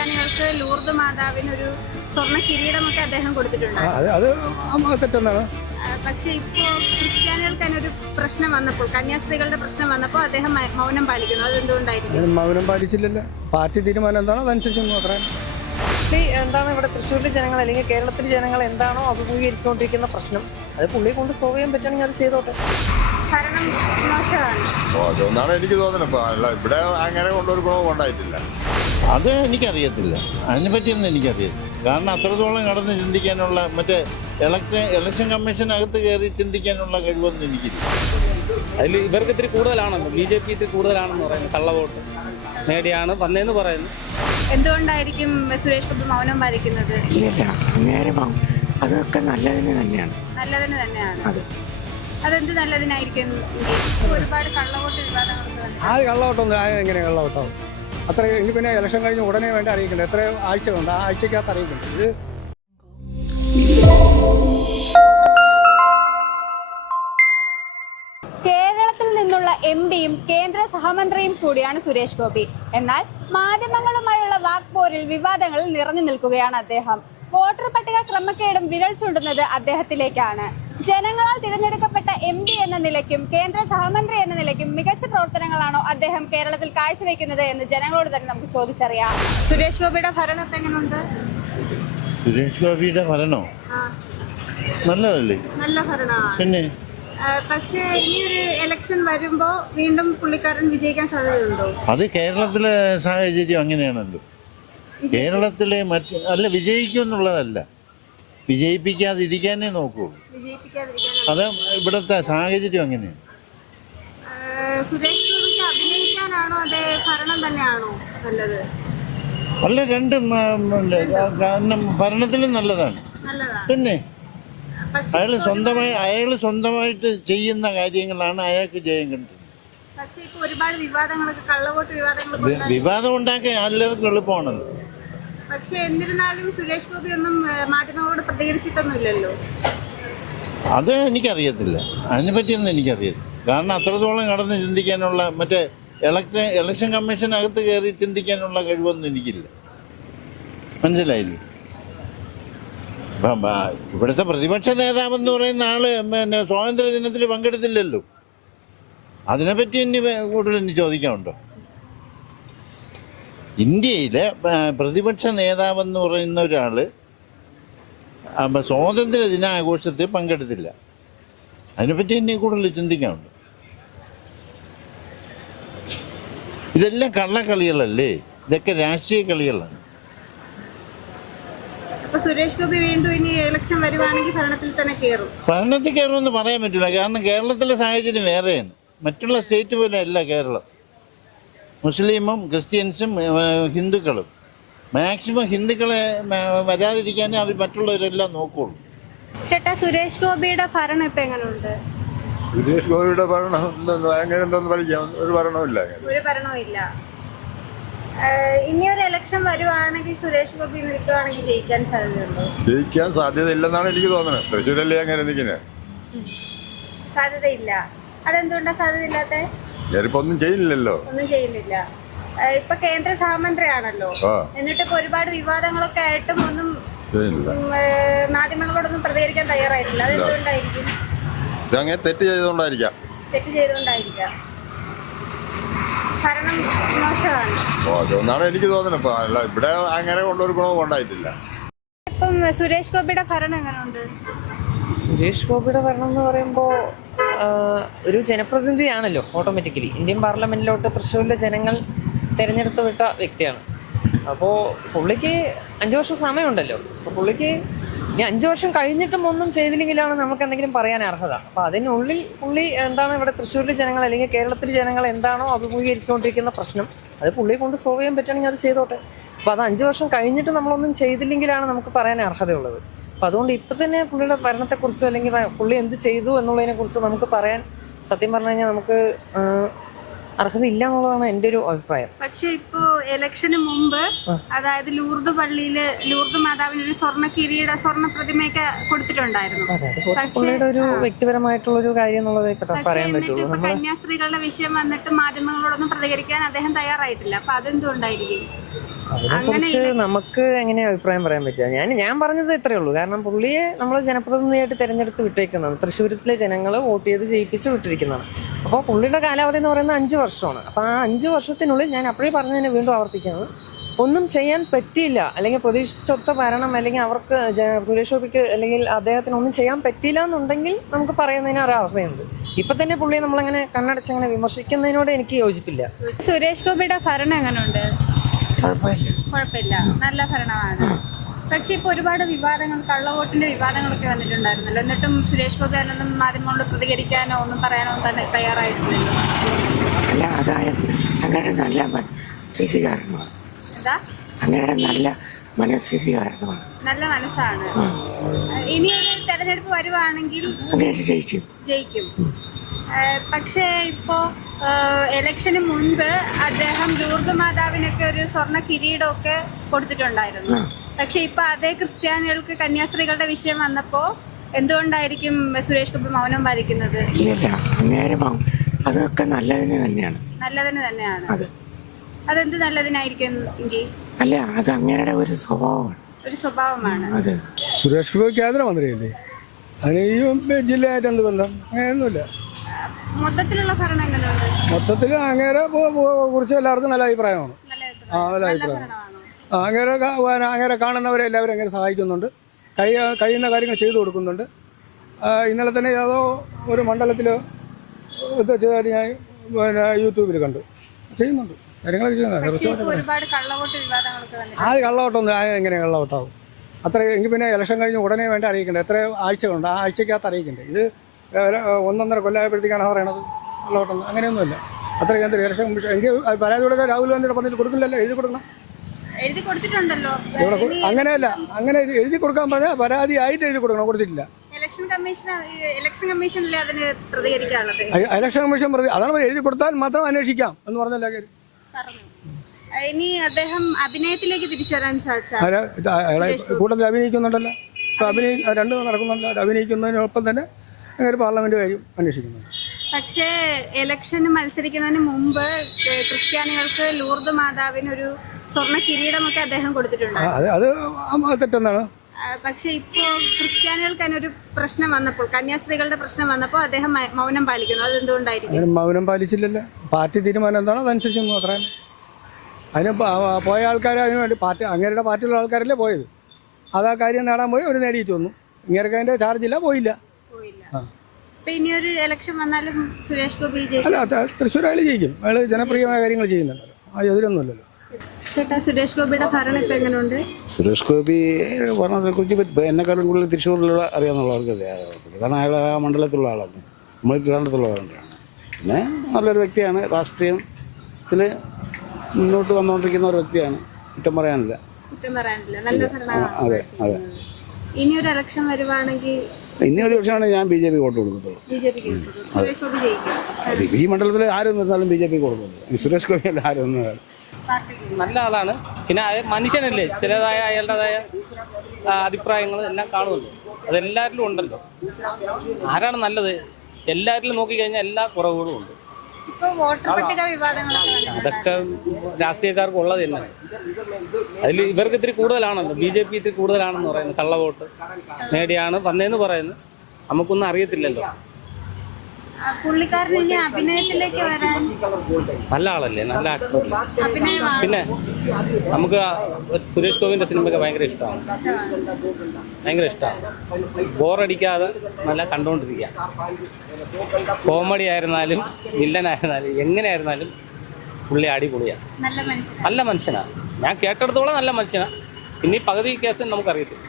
ക്രിസ്ത്യാനികൾക്ക് ലൂർദ് മാതാവിനൊരു സ്വർണ കിരീടമൊക്കെ അദ്ദേഹം കൊടുത്തിട്ടുണ്ട്. അത് അത് ആ തെറ്റെന്നാണ് പക്ഷേ ഇപ്പോൾ ക്രിസ്ത്യാനികൾക്ക് തന്നെ ഒരു പ്രശ്നം വന്നപ്പോൾ കന്യാസ്ത്രീകളുടെ പ്രശ്നം വന്നപ്പോൾ അദ്ദേഹം മൗനം പാലിക്കുന്നു. അത് എന്തുകൊണ്ടായിരിക്കും മൗനം പാലിച്ചില്ലല്ലോ. പാർട്ടി തീരുമാനം എന്താണോ അതനുസരിച്ച് മാത്രമേ എന്താണ് ഇവിടെ തൃശ്ശൂരിലെ ജനങ്ങൾ അല്ലെങ്കിൽ കേരളത്തിലെ ജനങ്ങൾ എന്താണോ അഭിമുഖീകരിച്ചുകൊണ്ടിരിക്കുന്ന പ്രശ്നം? അത് പുള്ളിയെ കൊണ്ട് സോൾവ് ചെയ്യാൻ പറ്റുകയാണെങ്കിൽ അത് ചെയ്തോട്ടെ. ഭരണം മോശമാണ്. അതൊന്നാണ് എനിക്ക് തോന്നുന്നത്. അല്ല ഇവിടെ അങ്ങനെ കൊണ്ടൊരു ഗുണവും ഉണ്ടായിട്ടില്ല അത് എനിക്കറിയത്തില്ല. അതിനെ പറ്റിയൊന്നും എനിക്കറിയത്തില്ല. കാരണം അത്രത്തോളം കടന്ന് ചിന്തിക്കാനുള്ള മറ്റേ ഇലക്ഷൻ ഇലക്ഷൻ കമ്മീഷനകത്ത് കയറി ചിന്തിക്കാനുള്ള കഴിവൊന്നും എനിക്കില്ല. അതിൽ ഇവർക്ക് ഇത്തിരി കൂടുതലാണല്ലോ ബി ജെ പി ഇത്തിരി കൂടുതലാണെന്ന് പറയുന്നത് കള്ളവോട്ട് നേടിയാണ് വന്നതെന്ന് പറയുന്നു. എന്തുകൊണ്ടായിരിക്കും സുരേഷ് ഗോപി മൗനം പാലിക്കുന്നത്? ഇല്ല നേരെ അതൊക്കെ നല്ലതിന് തന്നെയാണ്. നല്ലതിന് തന്നെയാണ്. അതെ. അതെന്ത് നല്ലതിനായിരിക്കും? ഒരുപാട് കള്ളവോട്ട് വിവാദങ്ങളൊക്കെ വന്നു ആ കള്ളവട്ടം ആ എങ്ങനെ കള്ളവട്ടം അത്ര ഇനി പിന്നെ ഇലക്ഷൻ കഴിഞ്ഞ് ഉടനെ വേണ്ടി അറിയിക്കണ്ട. എത്ര ആഴ്ചകളുണ്ട്? ആ ആഴ്ചക്കകത്ത് അറിയിക്കണ്ട. ഇത് കേരളത്തിൽ നിന്നുള്ള എം കേന്ദ്ര സഹമന്ത്രിയും കൂടിയാണ് സുരേഷ് ഗോപി. എന്നാൽ മാധ്യമങ്ങളുമായുള്ള വാക്പോരിൽ വിവാദങ്ങളിൽ നിറഞ്ഞു നിൽക്കുകയാണ് അദ്ദേഹം. വോട്ടർ പട്ടിക ക്രമക്കേടും വിരൽ ചൂണ്ടുന്നത് അദ്ദേഹത്തിലേക്കാണ്. ജനങ്ങളാൽ തിരഞ്ഞെടുക്കപ്പെട്ട എം പി എന്ന നിലയ്ക്കും കേന്ദ്ര സഹമന്ത്രി എന്ന നിലയ്ക്കും മികച്ച പ്രവർത്തനങ്ങളാണോ അദ്ദേഹം കേരളത്തിൽ കാഴ്ചവെക്കുന്നത് എന്ന് ജനങ്ങളോട് തന്നെ നമുക്ക് ചോദിച്ചറിയാം. സുരേഷ് ഗോപിയുടെ ഭരണം ഇപ്പൊ എങ്ങനെയുണ്ട് സുരേഷ് ഗോപിയുടെ ഭരണോ? നല്ലതല്ലേ? നല്ല ഭരണമാണ് പിന്നെ? പക്ഷേ ഒരു ഇലക്ഷൻ വരുമ്പോ വീണ്ടും പുള്ളിക്കാരൻ വിജയിക്കാൻ സാധ്യതയുണ്ടോ? അത് കേരളത്തിലെ സാഹചര്യം അങ്ങനെയാണല്ലോ. കേരളത്തിലെ മറ്റ് അല്ല വിജയിക്കും എന്നുള്ളതല്ല. വിജയിപ്പിക്കാതിരിക്കാനേ നോക്കുള്ളൂ. വിജയിപ്പിക്കാതിരിക്കാൻ അത് ഇവിടുത്തെ സാഹചര്യം അങ്ങനെയാണ് സുരേഷ് ഗോപിക്ക് അഭിനയിക്കാനാണോ അതേ ഭരണം തന്നെയാണോ നല്ലത്? അല്ല രണ്ടും കാരണം ഭരണത്തിലും നല്ലതാണ്. പിന്നെ അയാൾ അയാൾ സ്വന്തമായി അയാൾ സ്വന്തമായിട്ട് ചെയ്യുന്ന കാര്യങ്ങളാണ് അയാൾക്ക് ജയം കണ്ടത്. വിവാദം ഉണ്ടാക്കാൻ എല്ലാവർക്കും എളുപ്പമാണല്ലോ പക്ഷേ എന്നിരുന്നാലും സുരേഷ് ഗോപി ഒന്നും മാധ്യമങ്ങളോട് പ്രതികരിച്ചിട്ടൊന്നുമില്ലല്ലോ. അത് എനിക്കറിയത്തില്ല. അതിനെ പറ്റിയൊന്നും എനിക്കറിയത്തില്ല. കാരണം അത്രത്തോളം കടന്ന് ചിന്തിക്കാനുള്ള മറ്റേ ഇലക്ഷൻ ഇലക്ഷൻ കമ്മീഷനകത്ത് കയറി ചിന്തിക്കാനുള്ള കഴിവൊന്നും എനിക്കില്ല. മനസ്സിലായില്ലേ? ഇവിടുത്തെ പ്രതിപക്ഷ നേതാവെന്ന് പറയുന്ന ആൾ പിന്നെ സ്വാതന്ത്ര്യ ദിനത്തിൽ പങ്കെടുത്തില്ലല്ലോ. അതിനെപ്പറ്റി ഇനി കൂടുതൽ ഇനി ചോദിക്കാനുണ്ടോ? ഇന്ത്യയിലെ പ്രതിപക്ഷ നേതാവെന്ന് പറയുന്ന ഒരാൾ അപ്പം സ്വാതന്ത്ര്യ ദിനാഘോഷത്തിൽ പങ്കെടുത്തില്ല. അതിനെപ്പറ്റി എന്നെ കൂടുതൽ ചിന്തിക്കാനുണ്ട്. ഇതെല്ലാം കള്ളക്കളികളല്ലേ? ഇതൊക്കെ രാഷ്ട്രീയ കളികളാണ്. ഭരണത്തിൽ കയറുമെന്ന് പറയാൻ പറ്റില്ല കാരണം കേരളത്തിലെ സാഹചര്യം വേറെയാണ്. മറ്റുള്ള സ്റ്റേറ്റ് പോലെ അല്ല കേരളം. മുസ്ലിമും ക്രിസ്ത്യൻസും ഹിന്ദുക്കളും. മാക്സിമം ഹിന്ദുക്കളെ വരാതിരിക്കാനേ അവർ മറ്റുള്ളവരെല്ലാം നോക്കുള്ളൂ. ചേട്ടാ സുരേഷ് ഗോപിയുടെ ഭരണം ഇപ്പൊ എങ്ങനെയുണ്ട് സുരേഷ് ഗോപിയുടെ ഭരണം അങ്ങനെ എന്തെന്ന് പഠിക്കാം ഒരു ഭരണമില്ല ഒരു ഭരണമില്ല ഇനി ഒരു ഇലക്ഷൻ വരുവാണെങ്കിൽ സുരേഷ് ഗോപി നിൽക്കുകയാണെങ്കിൽ ജയിക്കാൻ സാധ്യതയുണ്ടോ? ജയിക്കാൻ സാധ്യതയില്ലെന്നാണ് എനിക്ക് തോന്നുന്നത്. തൃശ്ശൂരല്ലേ അങ്ങനെ നിൽക്കുന്നത് സാധ്യതയില്ല. അതെന്തുകൊണ്ടാണ് സാധ്യതയില്ലാത്ത? ഞാനിപ്പോ ഒന്നും ചെയ്യില്ലല്ലോ. ഒന്നും ചെയ്യുന്നില്ല. ഇപ്പൊ കേന്ദ്ര സഹമന്ത്രിയാണല്ലോ. എന്നിട്ട് ഇപ്പൊ ഒരുപാട് വിവാദങ്ങളൊക്കെ ആയിട്ടും ഒന്നും മാധ്യമങ്ങളോടൊന്നും പ്രതികരിക്കാൻ തയ്യാറായിട്ടില്ല. അതെന്തുകൊണ്ടായിരിക്കും? അങ്ങനെ തെറ്റ് ചെയ്തുകൊണ്ടായിരിക്കാം. തെറ്റ് ചെയ്തുകൊണ്ടായിരിക്കാം. ഭരണം മോശമാണ്. ഓ അതൊന്നാണ് എനിക്ക് തോന്നുന്നത്. ഇപ്പൊ അല്ല ഇവിടെ അങ്ങനെ കൊണ്ടൊരു ഗുണവും ഉണ്ടായിട്ടില്ല. ഇപ്പം സുരേഷ് ഗോപിയുടെ ഭരണം എങ്ങനെയുണ്ട്? സുരേഷ് ഗോപിയുടെ ഭരണം എന്ന് പറയുമ്പോൾ ഒരു ജനപ്രതിനിധിയാണല്ലോ ഓട്ടോമാറ്റിക്കലി ഇന്ത്യൻ പാർലമെന്റിലോട്ട് തൃശ്ശൂരിലെ ജനങ്ങൾ തിരഞ്ഞെടുത്ത് വിട്ട വ്യക്തിയാണ്. അപ്പോൾ പുള്ളിക്ക് അഞ്ച് വർഷം സമയമുണ്ടല്ലോ. അപ്പോൾ പുള്ളിക്ക് ഇനി അഞ്ച് വർഷം കഴിഞ്ഞിട്ടും ഒന്നും ചെയ്തില്ലെങ്കിലാണ് നമുക്ക് എന്തെങ്കിലും പറയാൻ അർഹത. അപ്പോൾ അതിനുള്ളിൽ പുള്ളി എന്താണ് ഇവിടെ തൃശ്ശൂരിലെ ജനങ്ങൾ അല്ലെങ്കിൽ കേരളത്തിലെ ജനങ്ങൾ എന്താണോ അഭിമുഖീകരിച്ചുകൊണ്ടിരിക്കുന്ന പ്രശ്നം. അത് പുള്ളിയെ കൊണ്ട് സോൾവ് ചെയ്യാൻ പറ്റുകയാണെങ്കിൽ അത് ചെയ്തോട്ടെ. അപ്പോൾ അത് അഞ്ച് വർഷം കഴിഞ്ഞിട്ട് നമ്മളൊന്നും ചെയ്തില്ലെങ്കിലാണ് നമുക്ക് പറയാൻ അർഹതയുള്ളത്. അപ്പം അതുകൊണ്ട് ഇപ്പം തന്നെ പുള്ളിയുടെ ഭരണത്തെക്കുറിച്ചോ അല്ലെങ്കിൽ പുള്ളി എന്ത് ചെയ്തു എന്നുള്ളതിനെക്കുറിച്ച് നമുക്ക് പറയാൻ സത്യം പറഞ്ഞു കഴിഞ്ഞാൽ നമുക്ക് അർഹതയില്ല എന്നുള്ളതാണ് എന്റെ ഒരു അഭിപ്രായം. പക്ഷെ ഇപ്പോ ഇലക്ഷന് മുമ്പ് അതായത് ലൂർദ് പള്ളിയിൽ ലൂർദ് മാതാവിന് ഒരു സ്വർണ കിരീട സ്വർണ പ്രതിമയൊക്കെ കൊടുത്തിട്ടുണ്ടായിരുന്നു. പുള്ളിയുടെ ഒരു വ്യക്തിപരമായിട്ടുള്ള ഒരു കാര്യം എന്നുള്ളതേ പറയാൻ എന്നിട്ട് പറ്റുള്ളൂ. കന്യാസ്ത്രീകളുടെ വിഷയം വന്നിട്ട് മാധ്യമങ്ങളോടൊന്നും പ്രതികരിക്കാൻ അദ്ദേഹം തയ്യാറായിട്ടില്ല. അപ്പൊ അതെന്തുകൊണ്ടായിരിക്കും അതിനെക്കുറിച്ച് നമുക്ക് എങ്ങനെ അഭിപ്രായം പറയാൻ പറ്റില്ല ഞാൻ ഞാൻ പറഞ്ഞത് ഇത്രയേ ഉള്ളൂ. കാരണം പുള്ളിയെ നമ്മൾ ജനപ്രതിനിധിയായിട്ട് തിരഞ്ഞെടുത്ത് വിട്ടേക്കുന്നതാണ്. തൃശ്ശൂരത്തിലെ ജനങ്ങൾ വോട്ട് ചെയ്ത് ജയിപ്പിച്ച് വിട്ടിരിക്കുന്നതാണ്. അപ്പോൾ പുള്ളിയുടെ കാലാവധി എന്ന് പറയുന്നത് അഞ്ച് വർഷമാണ്. അപ്പോൾ ആ അഞ്ച് വർഷത്തിനുള്ളിൽ ഞാൻ അപ്പോഴേ പറഞ്ഞതിനെ വീണ്ടും ആവർത്തിക്കുന്നത് ഒന്നും ചെയ്യാൻ പറ്റിയില്ല. അല്ലെങ്കിൽ പ്രതീക്ഷിച്ചൊത്ത ഭരണം അല്ലെങ്കിൽ അവർക്ക് സുരേഷ് ഗോപിക്ക് അല്ലെങ്കിൽ അദ്ദേഹത്തിന് ഒന്നും ചെയ്യാൻ പറ്റിയില്ല എന്നുണ്ടെങ്കിൽ നമുക്ക് പറയുന്നതിന് ഒരു അർഹതയുണ്ട് ഇപ്പൊ തന്നെ പുള്ളിയെ നമ്മളങ്ങനെ കണ്ണടച്ചങ്ങനെ വിമർശിക്കുന്നതിനോട് എനിക്ക് യോജിപ്പില്ല. സുരേഷ് ഗോപിയുടെ ഭരണം എങ്ങനെയുണ്ട് കുഴപ്പമില്ല. നല്ല ഭരണമാണ്. പക്ഷെ ഇപ്പൊ ഒരുപാട് വിവാദങ്ങൾ കള്ളവോട്ടിന്റെ വിവാദങ്ങളൊക്കെ വന്നിട്ടുണ്ടായിരുന്നല്ലോ. എന്നിട്ടും സുരേഷ് ഗോപി അതിനൊന്നും മാധ്യമങ്ങളോട് പ്രതികരിക്കാനോ ഒന്നും പറയാനോ തന്നെ തയ്യാറായിട്ടില്ലല്ലോ. അല്ല ആദായം അങ്ങനെ നല്ല സ്ഥിതി കാരണമാണ്. അങ്ങനെ നല്ല മനസ്ഥിതി കാരണമാണ്. നല്ല മനസ്സാണ്. ഇനി ഒരു തെരഞ്ഞെടുപ്പ് വരുവാണെങ്കിൽ അങ്ങനെ ജയിക്കും. ജയിക്കും. പക്ഷേ ഇപ്പോ ഇലക്ഷന് മുൻപ് അദ്ദേഹം ദൂർഗമാതാവിനൊക്കെ ഒരു സ്വർണ കിരീടമൊക്കെ കൊടുത്തിട്ടുണ്ടായിരുന്നു. പക്ഷെ ഇപ്പൊ അതേ ക്രിസ്ത്യാനികൾക്ക് കന്യാസ്ത്രീകളുടെ വിഷയം വന്നപ്പോ എന്തുകൊണ്ടായിരിക്കും സുരേഷ് ഗോപി മൗനം പാലിക്കുന്നത്? അതൊക്കെ നല്ലതിന് തന്നെയാണ്. നല്ലതിന് തന്നെയാണ്. അതെ. അതെന്ത് നല്ലതിനായിരിക്കും എങ്കിൽ അല്ല അത് അങ്ങനെ ഒരു സ്വഭാവമാണ്. ഒരു സ്വഭാവമാണ്. അതെ. സുരേഷ് ഗോപി കേന്ദ്രമന്ത്രിയല്ലേ അതിന് ഈ ജില്ലയായിട്ട് എന്ത് ബന്ധം? അങ്ങനെയൊന്നുമില്ല. മൊത്തത്തിലുള്ള ഭരണം എങ്ങനെയുണ്ട്? മൊത്തത്തിൽ അങ്ങേരെ പോ- പോ- കുറിച്ച് എല്ലാവർക്കും നല്ല അഭിപ്രായമാണ്. ആ നല്ല അഭിപ്രായം. അങ്ങേരെ അങ്ങേരെ കാണുന്നവരെ എല്ലാവരും അങ്ങനെ സഹായിക്കുന്നുണ്ട്. കഴിയുന്ന കാര്യങ്ങൾ ചെയ്തു കൊടുക്കുന്നുണ്ട്. ഇന്നലെ തന്നെ ഏതോ ഒരു മണ്ഡലത്തിൽ ചെയ്താൽ ഞാൻ പിന്നെ യൂട്യൂബിൽ കണ്ടു. ചെയ്യുന്നുണ്ട്. കാര്യങ്ങളൊക്കെ ചെയ്യുന്നുണ്ട്. ആ കള്ളവോട്ടൊന്നും ആ എങ്ങനെ കള്ളവോട്ടാവും? അത്ര എങ്കിൽ പിന്നെ ഇലക്ഷൻ കഴിഞ്ഞ് ഉടനെ വേണ്ടി അറിയിക്കണ്ടേ? എത്ര ആഴ്ചകളുണ്ട്? ആ ആഴ്ചക്കകത്ത് അറിയിക്കണ്ടേ? ഇത് ഒന്നൊന്നര കൊല്ലമായപ്പോഴത്തേക്കാണ് പറയണത്. കള്ളവോട്ടൊന്നും. അങ്ങനെയൊന്നുമില്ല. അത്ര കേന്ദ്ര ഇലക്ഷൻ കമ്മീഷൻ എനിക്ക് പരാതി കൊടുക്കാൻ രാഹുൽ ഗാന്ധിയുടെ പറഞ്ഞിട്ട് കൊടുക്കില്ലല്ലോ? എഴുതി കൊടുക്കണം. എഴുതി കൊടുത്തിട്ടുണ്ടല്ലോ. അങ്ങനെയല്ല. അങ്ങനെ എഴുതി- എഴുതി കൊടുക്കാൻ പറഞ്ഞാൽ പരാതി ആയിട്ട് എഴുതി കൊടുക്കണം. കൊടുത്തിട്ടില്ല. ഇലക്ഷൻ കമ്മീഷൻ ഇലക്ഷൻ കമ്മീഷനല്ലേ അതിന് പ്രതികരിക്കാനുള്ളത്? അ- ഇലക്ഷൻ കമ്മീഷൻ അതാണ് എഴുതി കൊടുത്താൽ മാത്രം അന്വേഷിക്കാം എന്ന് പറഞ്ഞല്ലേ ഇനി അദ്ദേഹം അഭിനയത്തിലേക്ക് തിരിച്ചു വരാൻ സാധിച്ച കൂട്ടത്തിൽ അഭിനയിക്കുന്നുണ്ടല്ലോ? അഭിനയി രണ്ട് നടക്കുന്നുണ്ട്. അഭിനയിക്കുന്നതിനൊപ്പം തന്നെ അങ്ങനെ പാർലമെന്റ് കാര്യം അന്വേഷിക്കുന്നുണ്ട്. പക്ഷേ ഇലക്ഷന് മത്സരിക്കുന്നതിന് മുമ്പ് ക്രിസ്ത്യാനികൾക്ക് ലൂർദ് മാതാവിനൊരു സ്വർണ കിരീടമൊക്കെ അദ്ദേഹം കൊടുത്തിട്ടുണ്ട്. അത് അത് ആ, പക്ഷേ ഇപ്പോൾ ക്രിസ്ത്യാനികൾക്ക് തന്നെ ഒരു പ്രശ്നം വന്നപ്പോൾ കന്യാസ്ത്രീകളുടെ പ്രശ്നം വന്നപ്പോൾ അദ്ദേഹം മൗനം പാലിക്കുന്നു. അത് എന്തുകൊണ്ടായിരിക്കും മൗനം പാലിച്ചില്ലല്ലോ. പാർട്ടി തീരുമാനം എന്താണോ അതനുസരിച്ച് മാത്രമേ അതിന് പോയ ആൾക്കാർ അതിന് വേണ്ടി പാർട്ടി അങ്ങേരുടെ പാർട്ടിയിലുള്ള ആൾക്കാരല്ലേ പോയത്? അത് ആ കാര്യം നേടാൻ പോയി അവർ നേടിയിട്ട് വന്നു. ഇങ്ങനെയൊക്കെ അതിന്റെ ചാർജില്ല പോയില്ല. ഇപ്പൊ ഇലക്ഷൻ വന്നാലും സുരേഷ് ഗോപി അല്ല തൃശ്ശൂർ അയാൾ ജയിക്കും. അയാൾ ജനപ്രിയമായ കാര്യങ്ങൾ ചെയ്യുന്നുണ്ടല്ലോ. ആ എതിരൊന്നുമില്ലല്ലോ ചേട്ടാ സുരേഷ് ഗോപിയുടെ ഭരണം ഇപ്പൊ എങ്ങനെയുണ്ട് സുരേഷ് ഗോപി പറഞ്ഞതിനെ കുറിച്ച് എന്നെക്കാളും കൂടുതൽ തൃശ്ശൂരിലുള്ള അറിയാമെന്നുള്ളവർക്ക് അറിയാം കാരണം അയാൾ ആ മണ്ഡലത്തിലുള്ള ആളാണ്. നമ്മൾ ആളാണ് പിന്നെ നല്ലൊരു വ്യക്തിയാണ് രാഷ്ട്രീയത്തിൽ മുന്നോട്ട് വന്നുകൊണ്ടിരിക്കുന്ന ഒരു വ്യക്തിയാണ്. കുറ്റം പറയാനില്ല. അതെ അതെ. ഇനി ഒരു ഇലക്ഷൻ വരുവാണെങ്കിൽ ഇനി ഒരു വർഷമാണ് ഞാൻ ബി ജെ പി വോട്ട് കൊടുക്കത്തുള്ളൂ. ഈ മണ്ഡലത്തിൽ ആരും നിന്നാലും ബി ജെ പി കൊടുക്കുള്ളൂ സുരേഷ് ഗോപി അല്ല ആരും നിന്നാലും. നല്ല ആളാണ്. പിന്നെ മനുഷ്യനല്ലേ ചിലതായ അയാളുടേതായ അഭിപ്രായങ്ങൾ എല്ലാം കാണുമല്ലോ. അതെല്ലാവരിലും ഉണ്ടല്ലോ. ആരാണ് നല്ലത്? എല്ലാവരിലും നോക്കിക്കഴിഞ്ഞാൽ എല്ലാ കുറവുകളും ഉണ്ട്. അതൊക്കെ രാഷ്ട്രീയക്കാർക്ക് ഉള്ളത് തന്നെ. അതിൽ ഇവർക്ക് ഇത്തിരി കൂടുതലാണല്ലോ. ബി ജെ പി ഇത്തിരി കൂടുതലാണെന്ന് പറയുന്നത്. കള്ളവോട്ട് നേടിയാണ് വന്നതെന്ന് പറയുന്നത്. നമുക്കൊന്നും അറിയത്തില്ലല്ലോ. പുള്ളിക്കാരൻ ഇനി അഭിനയത്തിലേക്ക് വരാൻ നല്ല ആളല്ലേ നല്ല ആക്ടറല്ലേ പിന്നെ നമുക്ക് സുരേഷ് ഗോവിന്റെ സിനിമയൊക്കെ ഭയങ്കര ഇഷ്ടമാണ്. ഭയങ്കര ഇഷ്ടമാണ്. ബോറടിക്കാതെ നല്ല കണ്ടുകൊണ്ടിരിക്കുക കോമഡി ആയിരുന്നാലും വില്ലനായിരുന്നാലും എങ്ങനെയായിരുന്നാലും പുള്ളി അടിപൊളിയാണ് നല്ല മനുഷ്യനാണ് ഞാൻ കേട്ടെടുത്തോളം നല്ല മനുഷ്യനാണ് പിന്നെ ഈ പകുതി കേസ് നമുക്കറിയത്തില്ല.